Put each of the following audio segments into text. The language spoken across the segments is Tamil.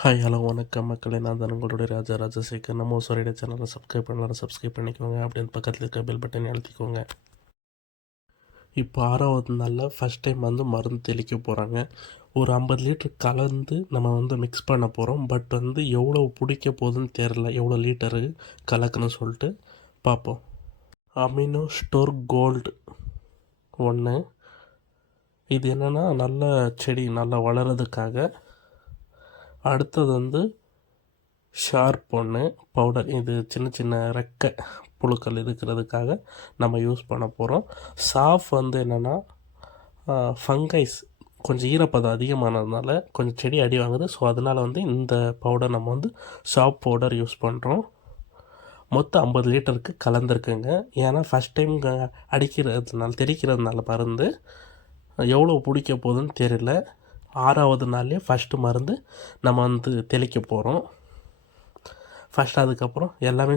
ஹாய் ஹலோ வணக்கம். மக்களே நான் தான் உங்களுடைய ராஜா ராஜசேகர் நம்ம சொரைட சேனலை சப்ஸ்கிரைப் பண்ணலாம் சப்ஸ்கிரைப் பண்ணிக்கோங்க. அப்படின்னு பக்கத்தில் இருக்க பெல் பட்டன் அழுத்திக்கோங்க. இப்போ ஆறாவது நாளில் ஃபஸ்ட் டைம் வந்து மருந்து தெளிக்க போகிறாங்க ஒரு ஐம்பது லிட்டர் கலந்து நம்ம வந்து மிக்ஸ் பண்ண போகிறோம் பட் வந்து எவ்வளோ பிடிக்க போகுதுன்னு தெரில எவ்வளோ லிட்டரு கலக்குன்னு சொல்லிட்டு பார்ப்போம். அமினோ ஸ்டோர் கோல்டு ஒன்று இது என்னென்னா நல்ல செடி நல்லா வளர்கிறதுக்காக அடுத்தது வந்து ஷார்ப் ஒன்று பவுடர் இது சின்ன சின்ன ரெக்கை புழுக்கள் இருக்கிறதுக்காக நம்ம யூஸ் பண்ண போகிறோம் சாஃப் வந்து என்னென்னா ஃபங்கைஸ் கொஞ்சம் ஈரப்பதம் அதிகமானதுனால கொஞ்சம் செடி அடி வாங்குது. ஸோ அதனால் வந்து இந்த பவுடர் நம்ம வந்து ஷாப் பவுடர் யூஸ் பண்ணுறோம் மொத்தம் ஐம்பது லிட்டருக்கு கலந்துருக்குங்க. ஏன்னா ஃபஸ்ட் டைம் அடிக்கிறதுனால தெளிக்கிறதுனால மருந்து எவ்வளோ பிடிக்க போகுதுன்னு தெரியல. ஆறாவது நாள்லேயே ஃபஸ்ட்டு மருந்து நம்ம வந்து தெளிக்க போகிறோம் ஃபஸ்ட் அதுக்கப்புறம் எல்லாமே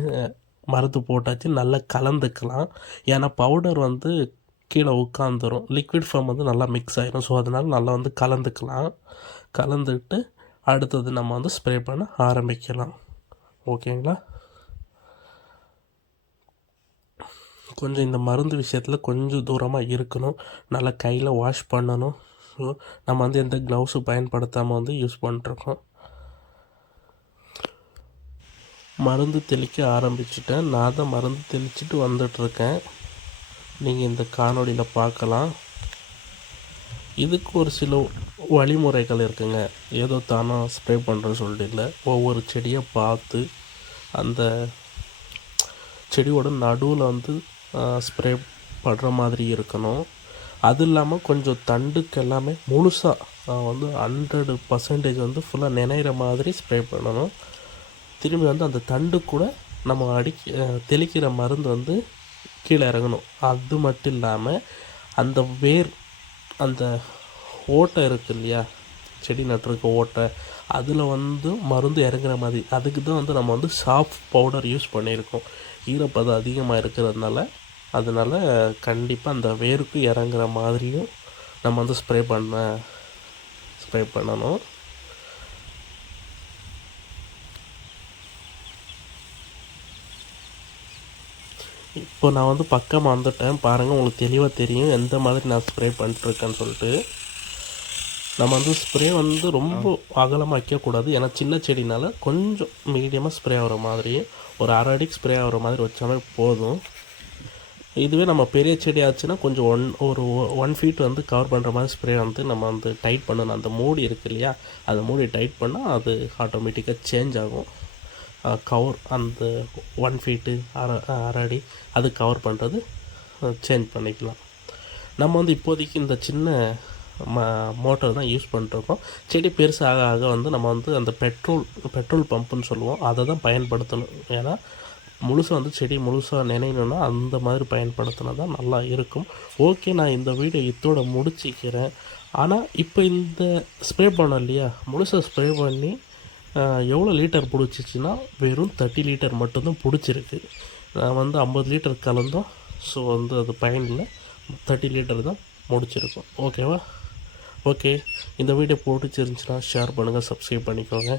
மருந்து போட்டாச்சு. நல்லா கலந்துக்கலாம். ஏன்னா பவுடர் வந்து கீழே உட்காந்துரும் லிக்விட் ஃபார்ம் வந்து நல்லா மிக்ஸ் ஆகிரும் ஸோ அதனால் நல்லா வந்து கலந்துக்கலாம். கலந்துட்டு அடுத்தது நம்ம வந்து ஸ்ப்ரே பண்ண ஆரம்பிக்கலாம். ஓகேங்களா? கொஞ்சம் இந்த மருந்து விஷயத்தில் கொஞ்சம் தூரமாக இருக்கணும். நல்லா கையில் வாஷ் பண்ணணும். ஸோ நம்ம வந்து எந்த க்ளவுஸும் பயன்படுத்தாமல் வந்து யூஸ் பண்ணிட்ருக்கோம் மருந்து தெளிக்க ஆரம்பிச்சிட்டேன். நான் தான் மருந்து தெளிச்சிட்டு வந்துட்டுருக்கேன். நீங்கள் இந்த காணொலியில் பார்க்கலாம். இதுக்கு ஒரு சில வழிமுறைகள் இருக்குங்க. ஏதோ தானோ ஸ்ப்ரே பண்ணுறேன்னு சொல்லிட்டு இல்லை. ஒவ்வொரு செடியை பார்த்து அந்த செடியோட நடுவில் வந்து ஸ்ப்ரே படுற மாதிரி இருக்கணும். அது இல்லாமல் கொஞ்சம் தண்டுக்கு எல்லாமே முழுசாக வந்து ஹண்ட்ரடு பர்சன்டேஜ் வந்து ஃபுல்லாக நினைகிற மாதிரி ஸ்ப்ரே பண்ணணும். திரும்பி வந்து அந்த தண்டு கூட நம்ம அடிக்க தெளிக்கிற மருந்து வந்து கீழே இறங்கணும். அது மட்டும் இல்லாமல் அந்த வேர் அந்த ஓட்டை இருக்கு இல்லையா? செடி நட்டுருக்க ஓட்டை அதில் வந்து மருந்து இறங்குற மாதிரி. அதுக்கு தான் வந்து நம்ம வந்து சாஃப்ட் பவுடர் யூஸ் பண்ணியிருக்கோம். ஈரப்பதம் அதிகமாக இருக்கிறதுனால அதனால் கண்டிப்பாக அந்த வேருக்கு இறங்குற மாதிரியும் நம்ம வந்து ஸ்ப்ரே பண்ண ஸ்ப்ரே பண்ணணும். இப்போ நான் வந்து பக்கமாக வந்துட்டேன். பாருங்கள் உங்களுக்கு தெளிவாக தெரியும். எந்த மாதிரி நான் ஸ்ப்ரே பண்ணிட்டுருக்கேன்னு சொல்லிட்டு. நம்ம வந்து ஸ்ப்ரே வந்து ரொம்ப அகலமாக வைக்கக்கூடாது. ஏன்னா சின்ன செடினால கொஞ்சம் மீடியமாக ஸ்ப்ரே ஆகிற மாதிரி ஒரு அரை அடிக்கு ஸ்ப்ரே ஆகிற மாதிரி வச்சாலே போதும். இதுவே நம்ம பெரிய செடி ஆச்சுன்னா கொஞ்சம் ஒன் ஒரு ஒன் ஃபீட் வந்து கவர் பண்ணுற மாதிரி ஸ்ப்ரே வந்து நம்ம வந்து டைட் பண்ணணும். அந்த மூடி இருக்கு இல்லையா? அந்த மூடி டைட் பண்ணால் அது ஆட்டோமேட்டிக்காக சேஞ்ச் ஆகும். கவர் அந்த ஒன் ஃபீட்டு அரை அரை அடி அது கவர் பண்ணுறது சேஞ்ச் பண்ணிக்கலாம். நம்ம வந்து இப்போதைக்கு இந்த சின்ன ம மோட்டர் தான் யூஸ் பண்ணிட்டுருக்கோம். செடி பெருசாக ஆக வந்து நம்ம வந்து அந்த பெட்ரோல் பெட்ரோல் பம்புன்னு சொல்லுவோம். அதை தான் பயன்படுத்தணும். ஏன்னா முழுசாக வந்து செடி முழுசாக நினைணும்னா அந்த மாதிரி பயன்படுத்தினா தான் நல்லா இருக்கும். ஓகே நான் இந்த வீடியோ இதோட முடிச்சிக்கிறேன். ஆனால் இப்போ இந்த ஸ்ப்ரே பண்ணோம் இல்லையா? முழுசாக ஸ்ப்ரே பண்ணி எவ்வளோ லிட்டர் பிடிச்சிச்சின்னா வெறும் தேர்ட்டி லிட்டர் மட்டும்தான் பிடிச்சிருக்கு. நான் வந்து ஐம்பது லிட்டர் கலந்தோம். ஸோ வந்து அது பயனில்லை. தேர்ட்டி லிட்டர் தான் முடிச்சிருக்கோம். ஓகேவா ஓகே இந்த வீடியோ பிடிச்சிருந்துச்சுன்னா ஷேர் பண்ணுங்கள் சப்ஸ்கிரைப் பண்ணிக்கோங்க.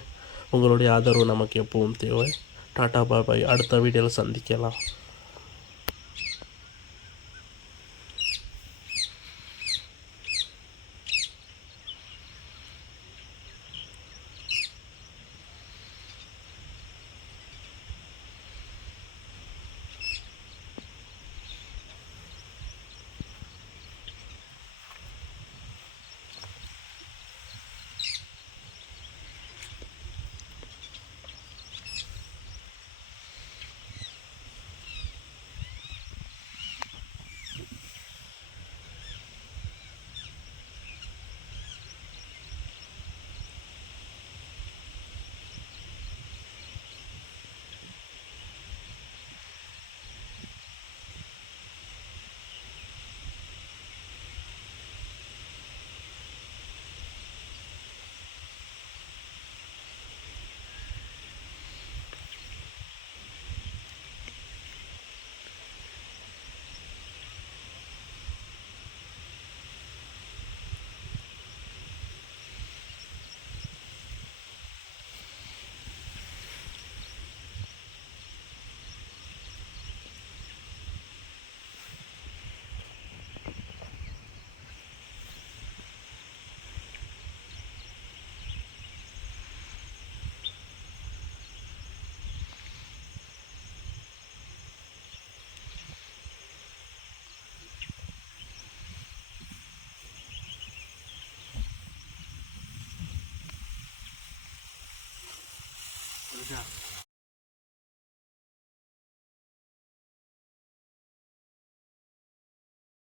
உங்களுடைய ஆதரவு நமக்கு எப்பவும் தேவை. டாடா பாபாய் அடுத்த வீடியோவில் சந்திக்கலாம். ராஜா